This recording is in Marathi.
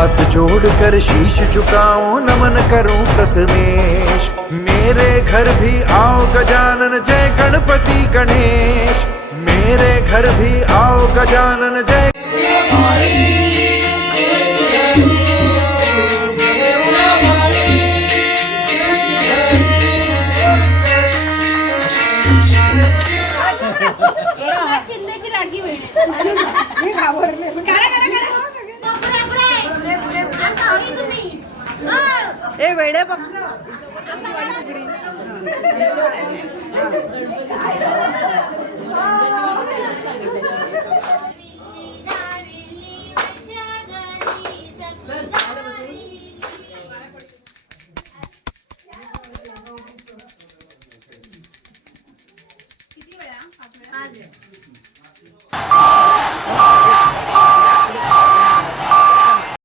हाथ जोड़कर शीश झुकाऊं नमन करूं प्रथमेश। मेरे घर भी आओ गजानन जय गणपति गणेश। मेरे घर भी आओ गजानन जय। शिंदेची लाडकी बहीण आहे. ए वेडे बघ